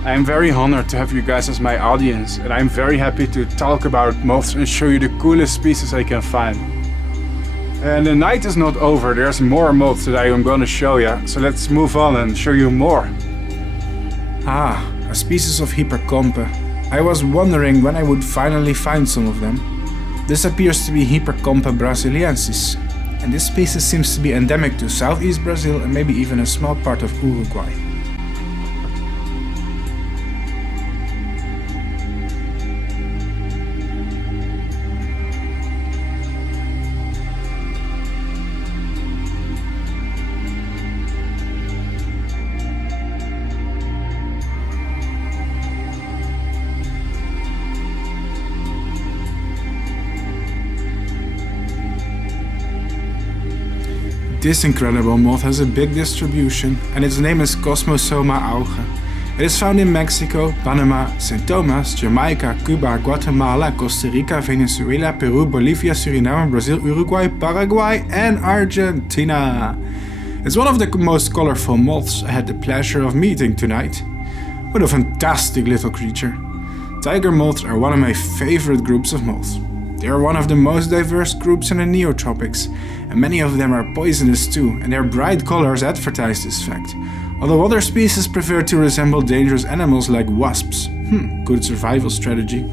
I am very honored to have you guys as my audience, and I'm very happy to talk about moths and show you the coolest species I can find. And the night is not over, there's more moths that I am going to show you, so let's move on and show you more. Ah, a species of Hypercompe. I was wondering when I would finally find some of them. This appears to be Hypercompe brasiliensis, and this species seems to be endemic to southeast Brazil and maybe even a small part of Uruguay. This incredible moth has a big distribution and its name is Cosmosoma auge. It is found in Mexico, Panama, St. Thomas, Jamaica, Cuba, Guatemala, Costa Rica, Venezuela, Peru, Bolivia, Suriname, Brazil, Uruguay, Paraguay and Argentina. It's one of the most colorful moths I had the pleasure of meeting tonight. What a fantastic little creature. Tiger moths are one of my favorite groups of moths. They are one of the most diverse groups in the neotropics, and many of them are poisonous too, and their bright colors advertise this fact. Although other species prefer to resemble dangerous animals like wasps. Good survival strategy.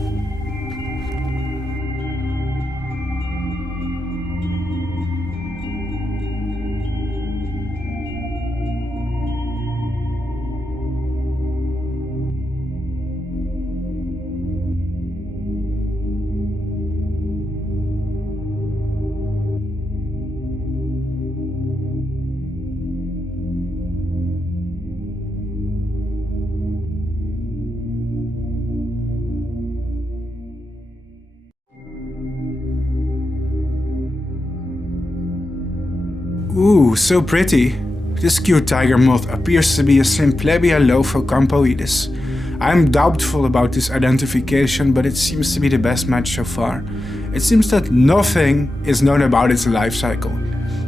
Ooh, so pretty! This cute tiger moth appears to be a Simplebia lophocampoides. I'm doubtful about this identification, but it seems to be the best match so far. It seems that nothing is known about its life cycle.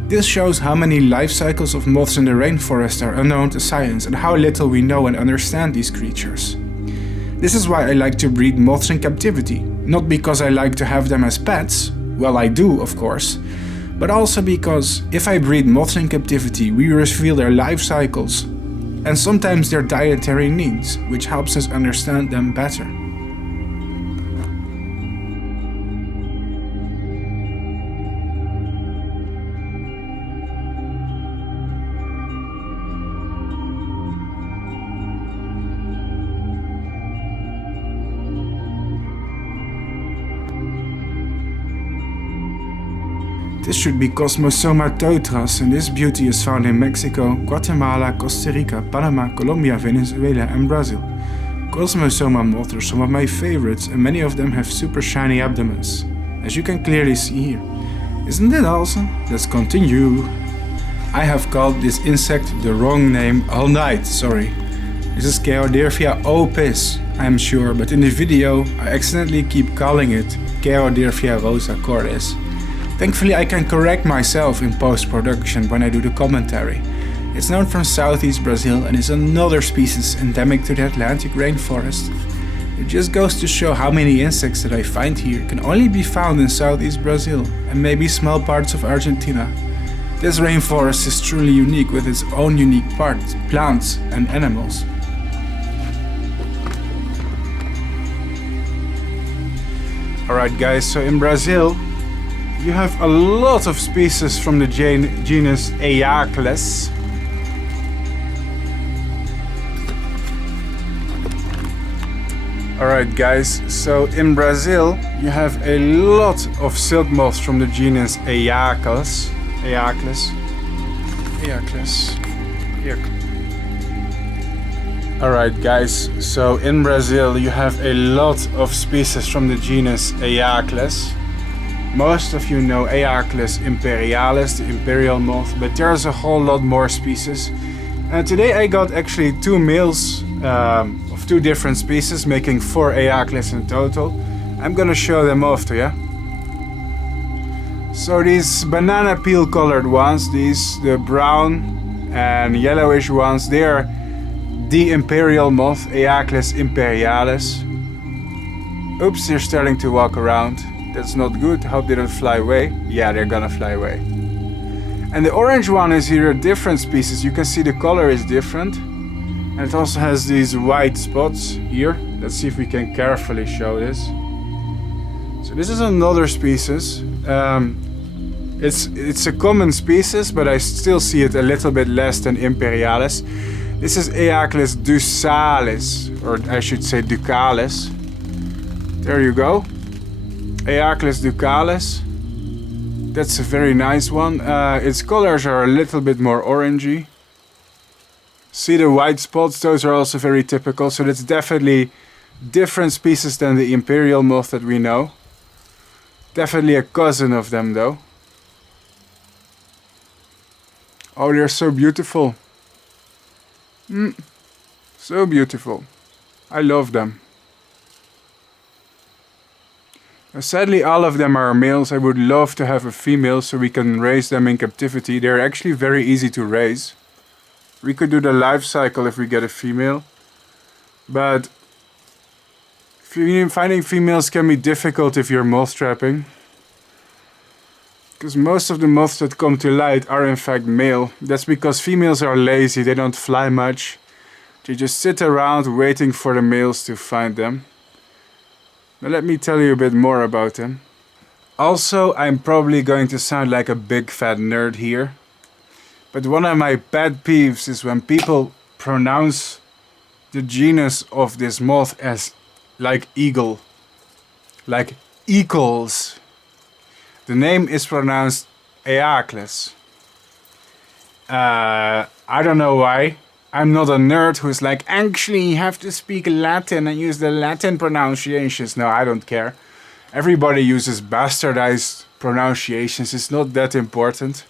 This shows how many life cycles of moths in the rainforest are unknown to science and how little we know and understand these creatures. This is why I like to breed moths in captivity, not because I like to have them as pets, well I do of course, but also because if I breed moths in captivity, we reveal their life cycles and sometimes their dietary needs, which helps us understand them better. This should be Cosmosoma teutras, and this beauty is found in Mexico, Guatemala, Costa Rica, Panama, Colombia, Venezuela and Brazil. Cosmosoma moths are some of my favorites and many of them have super shiny abdomens, as you can clearly see here. Isn't that awesome? Let's continue. I have called this insect the wrong name all night, sorry. This is Chaeroderphia opis, I'm sure, but in the video I accidentally keep calling it Chaeroderphia rosa cordis. Thankfully I can correct myself in post-production when I do the commentary. It's known from southeast Brazil and is another species endemic to the Atlantic rainforest. It just goes to show how many insects that I find here can only be found in southeast Brazil and maybe small parts of Argentina. This rainforest is truly unique with its own unique parts, plants and animals. Alright guys, so in Brazil you have a lot of species from the genus Aeacles. Alright guys, so in Brazil you have a lot of silk moths from the genus Aeacles. Alright guys, so in Brazil you have a lot of species from the genus Aeacles. Most of you know Aeacles imperialis, the imperial moth, but there's a whole lot more species. And today I got actually two males of two different species, making 4 Aeacles in total. I'm gonna show them off to you. So these banana peel colored ones, the brown and yellowish ones, they are the imperial moth, Aeacles imperialis. Oops, they're starting to walk around. That's not good. Hope they don't fly away. Yeah, they're gonna fly away. And the orange one is here a different species. You can see the color is different. And it also has these white spots here. Let's see if we can carefully show this. So this is another species. It's a common species, but I still see it a little bit less than Imperialis. This is Aeaclis ducalis, or I should say ducalis. There you go. Aeaclis ducalis. That's a very nice one. Its colors are a little bit more orangey. See the white spots? Those are also very typical. So that's definitely different species than the imperial moth that we know. Definitely a cousin of them though. Oh, they're so beautiful. So beautiful. I love them. Now, sadly, all of them are males. I would love to have a female so we can raise them in captivity. They're actually very easy to raise. We could do the life cycle if we get a female. But finding females can be difficult if you're moth trapping. Because most of the moths that come to light are in fact male. That's because females are lazy, they don't fly much. They just sit around waiting for the males to find them. Now let me tell you a bit more about them. Also, I'm probably going to sound like a big fat nerd here. But one of my pet peeves is when people pronounce the genus of this moth as like eagle. Like eagles. The name is pronounced Aeaclis. I don't know why. I'm not a nerd who's like, actually you have to speak Latin and use the Latin pronunciations. No, I don't care. Everybody uses bastardized pronunciations. It's not that important.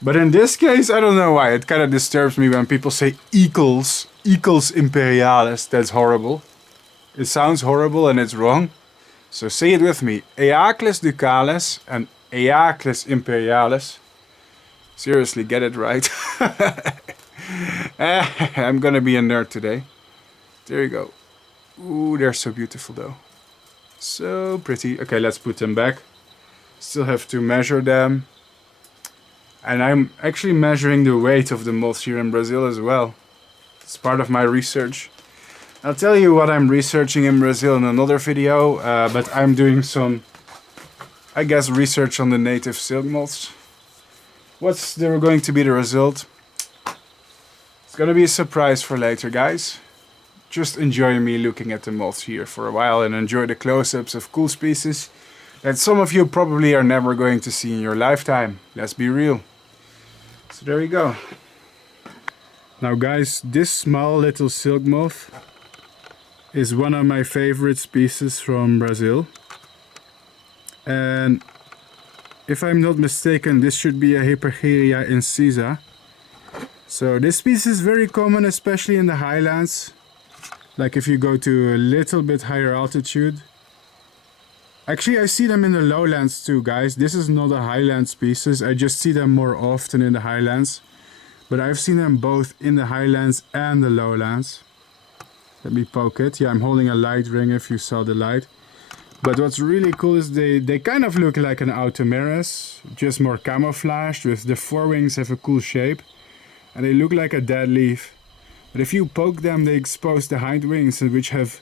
But in this case, I don't know why. It kind of disturbs me when people say eagles. Eagles imperialis. That's horrible. It sounds horrible and it's wrong. So say it with me. Aeaclis ducalis and Aeaclis imperialis. Seriously, get it right. I'm gonna be a nerd today. There you go. Ooh, they're so beautiful though. So pretty. Okay, let's put them back. Still have to measure them. And I'm actually measuring the weight of the moths here in Brazil as well. It's part of my research. I'll tell you what I'm researching in Brazil in another video, but I'm doing some, I guess, research on the native silk moths. What's going to be the result? It's gonna be a surprise for later, guys. Just enjoy me looking at the moths here for a while and enjoy the close-ups of cool species that some of you probably are never going to see in your lifetime. Let's be real. So there you go. Now guys, this small little silk moth is one of my favorite species from Brazil. And if I'm not mistaken, this should be a Hypergeria incisa. So this species is very common, especially in the highlands. Like if you go to a little bit higher altitude. Actually, I see them in the lowlands too, guys. This is not a highland species. I just see them more often in the highlands. But I've seen them both in the highlands and the lowlands. Let me poke it. Yeah, I'm holding a light ring if you saw the light. But what's really cool is they kind of look like an Automeris, just more camouflaged, with the forewings have a cool shape. And they look like a dead leaf. But if you poke them, they expose the hind wings, which have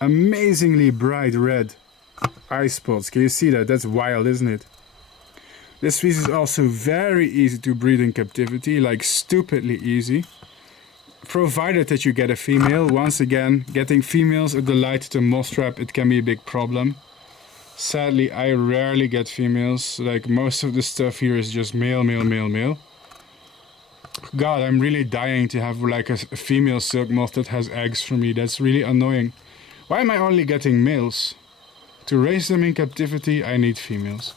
amazingly bright red eye spots. Can you see that? That's wild, isn't it? This species is also very easy to breed in captivity, like stupidly easy. Provided that you get a female. Once again, getting females at the light to moth trap, it can be a big problem. Sadly, I rarely get females. Like most of the stuff here is just male, male, male, male. God, I'm really dying to have like a female silk moth that has eggs for me. That's really annoying. Why am I only getting males? To raise them in captivity, I need females.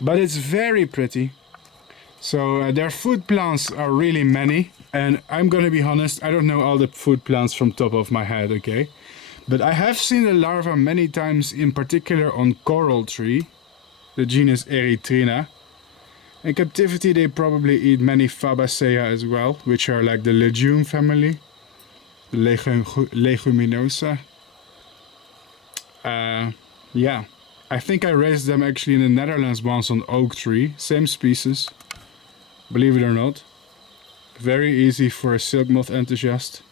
But it's very pretty. So their food plants are really many. And I'm gonna be honest, I don't know all the food plants from top of my head, okay? But I have seen the larva many times, in particular on coral tree, the genus Erythrina. In captivity they probably eat many Fabaceae as well, which are like the legume family, the leguminosa. Yeah, I think I raised them actually in the Netherlands once on oak tree, same species, believe it or not. Very easy for a silk moth enthusiast.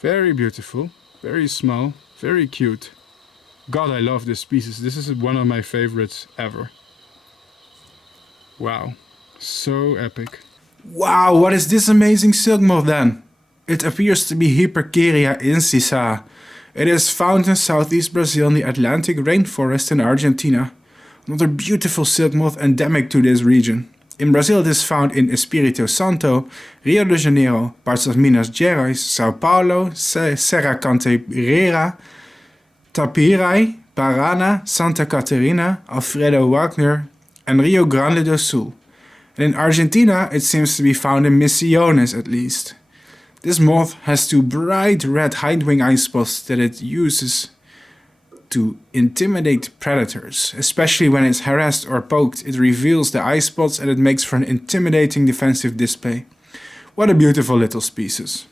Very beautiful, very small, very cute. God, I love this species. This is one of my favorites ever. Wow, so epic. Wow, what is this amazing silk moth then? It appears to be Hypercaria incisa. It is found in southeast Brazil in the Atlantic rainforest in Argentina. Another beautiful silk moth endemic to this region. In Brazil it is found in Espírito Santo, Rio de Janeiro, parts of Minas Gerais, Sao Paulo, Serra Cantareira, Tapirai, Paraná, Santa Catarina, Alfredo Wagner, and Rio Grande do Sul. And in Argentina it seems to be found in Misiones at least. This moth has two bright red hindwing eye spots that it uses to intimidate predators. Especially when it's harassed or poked, it reveals the eye spots and it makes for an intimidating defensive display. What a beautiful little species.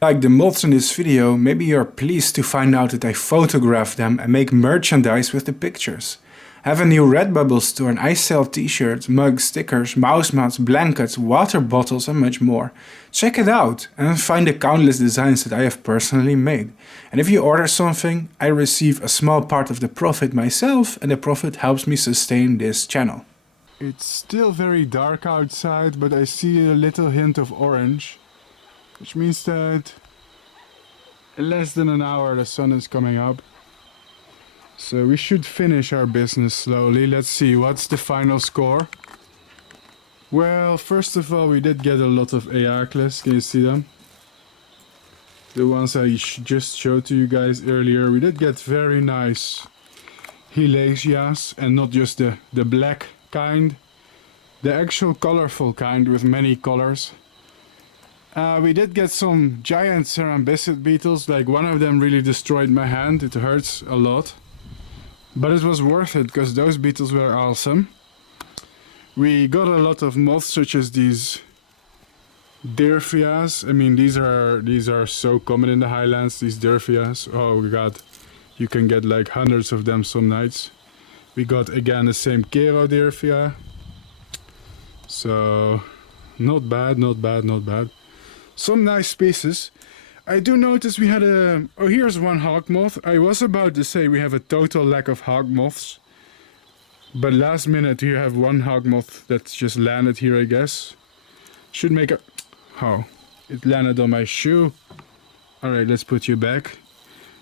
Like the moths in this video, maybe you're pleased to find out that I photograph them and make merchandise with the pictures. I have a new Redbubble store and I sell t-shirts, mugs, stickers, mouse mats, blankets, water bottles and much more. Check it out and find the countless designs that I have personally made. And if you order something, I receive a small part of the profit myself and the profit helps me sustain this channel. It's still very dark outside, but I see a little hint of orange, which means that in less than an hour the sun is coming up. So we should finish our business slowly. Let's see, what's the final score? Well, first of all, we did get a lot of Aacles. Can you see them? The ones I just showed to you guys earlier. We did get very nice Helasias, and not just the black kind. The actual colorful kind with many colors. We did get some giant Cerambicid beetles. Like, one of them really destroyed my hand. It hurts a lot. But it was worth it, because those beetles were awesome. We got a lot of moths, such as these Dirphias. I mean, these are so common in the highlands, these Dirphias. Oh god, you can get like hundreds of them some nights. We got again the same Kero Dirphia. So, not bad, not bad, not bad. Some nice species. I do notice we had a... Oh, here's one hawk moth. I was about to say we have a total lack of hawk moths. But last minute you have one hawk moth that's just landed here, I guess. Should make a... Oh, it landed on my shoe. Alright, let's put you back.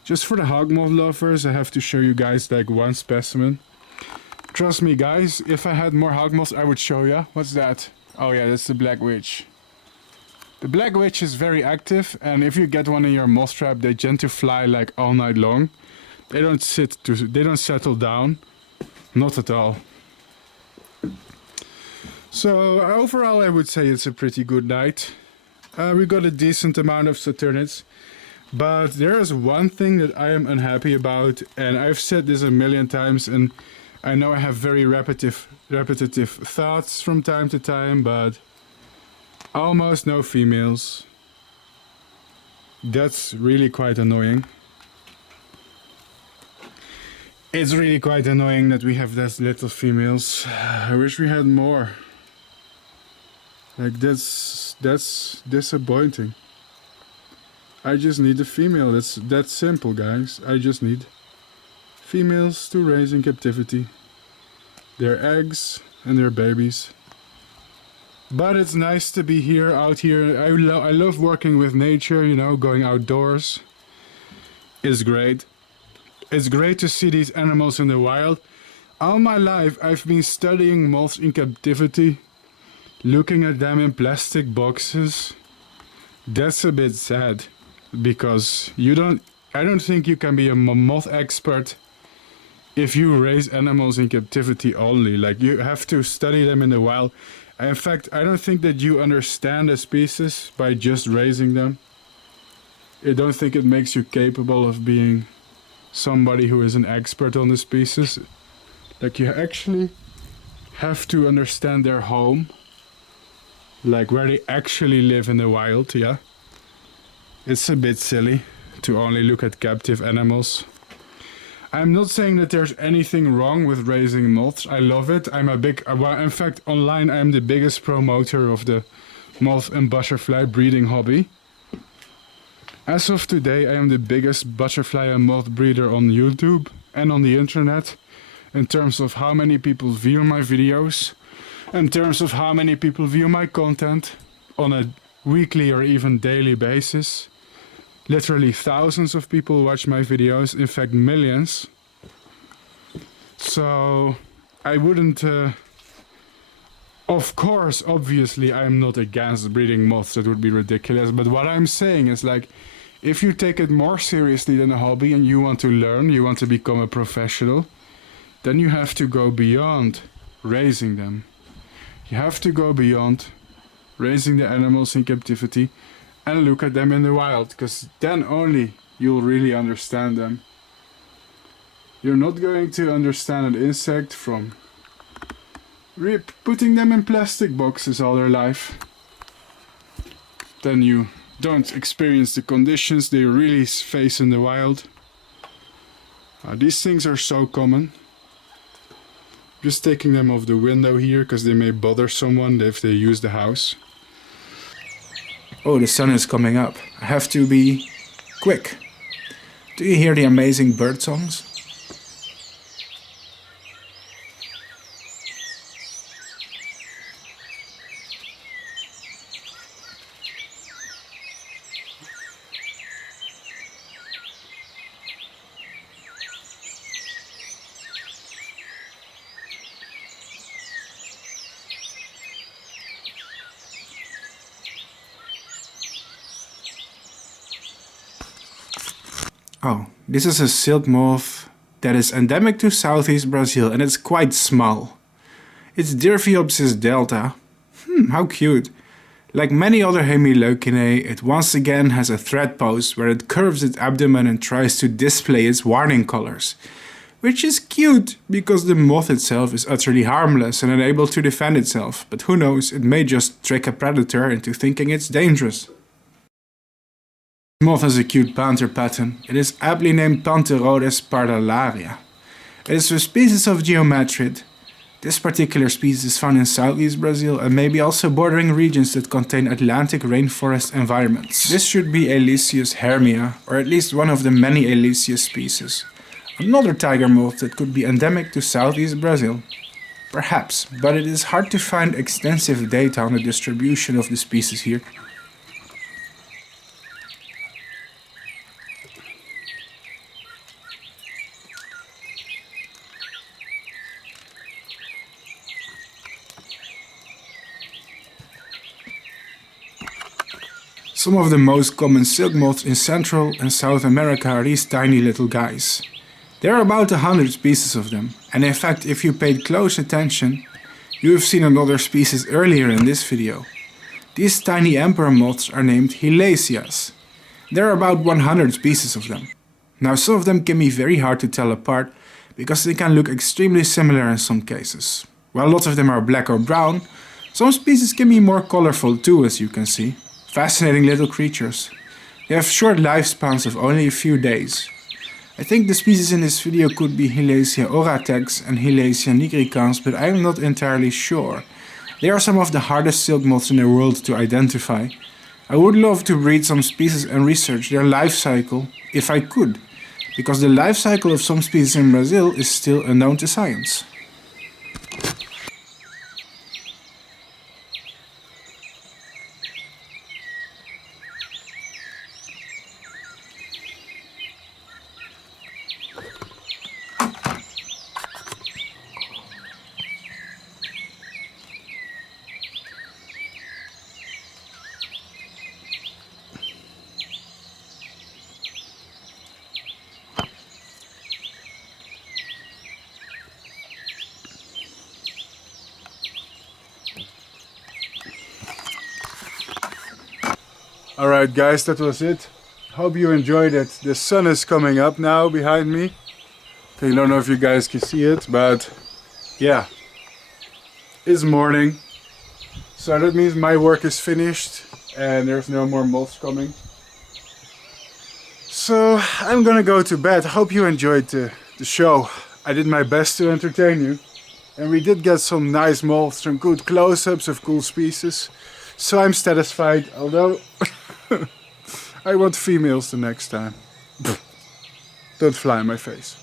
Just for the hawk moth lovers, I have to show you guys like one specimen. Trust me guys, if I had more hawk moths I would show ya. What's that? Oh yeah, that's the black witch. The black witch is very active, and if you get one in your moth trap, they tend to fly like all night long. They don't settle down. Not at all. So overall I would say it's a pretty good night. We got a decent amount of Saturnids. But there is one thing that I am unhappy about, and I've said this a million times, and I know I have very repetitive thoughts from time to time, but almost no females. That's really quite annoying. It's really quite annoying that we have those little females. I wish we had more. Like, that's disappointing. I just need a female. That's simple, guys. I just need females to raise in captivity. Their eggs and their babies. But it's nice to be here, out here. I love working with nature, you know, going outdoors. It's great. It's great to see these animals in the wild. All my life I've been studying moths in captivity, looking at them in plastic boxes. That's a bit sad, because I don't think you can be a moth expert if you raise animals in captivity only. Like, you have to study them in the wild. In fact, I don't think that you understand a species by just raising them. I don't think it makes you capable of being somebody who is an expert on the species. Like, you actually have to understand their home. Like, where they actually live in the wild, yeah. It's a bit silly to only look at captive animals. I'm not saying that there's anything wrong with raising moths. I love it. I'm a big... in fact, online I'm the biggest promoter of the moth and butterfly breeding hobby. As of today, I am the biggest butterfly and moth breeder on YouTube and on the internet in terms of how many people view my videos. in terms of how many people view my content on a weekly or even daily basis. Literally thousands of people watch my videos, in fact millions. So I wouldn't... Of course, obviously, I'm not against breeding moths, that would be ridiculous. But what I'm saying is, like, if you take it more seriously than a hobby and you want to learn, you want to become a professional, then you have to go beyond raising them. You have to go beyond raising the animals in captivity and look at them in the wild, because then only you'll really understand them. You're not going to understand an insect from putting them in plastic boxes all their life. Then you don't experience the conditions they really face in the wild. These things are so common. Just taking them off the window here because they may bother someone if they use the house. Oh, the sun is coming up. I have to be quick. Do you hear the amazing bird songs? Oh, this is a silk moth that is endemic to southeast Brazil and it's quite small. It's Dirphiopsis delta. How cute. Like many other Hemileucinae, it once again has a thread pose where it curves its abdomen and tries to display its warning colors. Which is cute, because the moth itself is utterly harmless and unable to defend itself, but who knows, it may just trick a predator into thinking it's dangerous. Moth has a cute panther pattern. It is aptly named Pantherodes pardallaria. It is a species of Geometrid. This particular species is found in southeast Brazil and maybe also bordering regions that contain Atlantic rainforest environments. This should be Elysius hermia, or at least one of the many Elysius species. Another tiger moth that could be endemic to southeast Brazil. Perhaps, but it is hard to find extensive data on the distribution of the species here. Some of the most common silk moths in Central and South America are these tiny little guys. There are about 100 species of them, and in fact if you paid close attention, you have seen another species earlier in this video. These tiny emperor moths are named Hylasias. There are about 100 species of them. Now some of them can be very hard to tell apart because they can look extremely similar in some cases. While lots of them are black or brown, some species can be more colorful too, as you can see. Fascinating little creatures. They have short lifespans of only a few days. I think the species in this video could be Hylacia oratex and Hylacia nigricans, but I am not entirely sure. They are some of the hardest silk moths in the world to identify. I would love to breed some species and research their life cycle, if I could, because the life cycle of some species in Brazil is still unknown to science. Alright guys, that was it. Hope you enjoyed it. The sun is coming up now behind me. I don't know if you guys can see it, but yeah, it's morning. So that means my work is finished and there's no more moths coming. So I'm gonna go to bed. Hope you enjoyed the show. I did my best to entertain you. And we did get some nice moths, some good close-ups of cool species. So I'm satisfied, although I want females the next time. Don't fly in my face.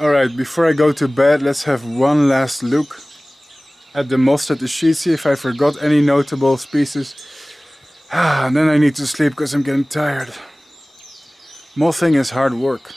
Alright, before I go to bed, let's have one last look at the moths at the sheet, see if I forgot any notable species. And then I need to sleep because I'm getting tired. Mothing is hard work.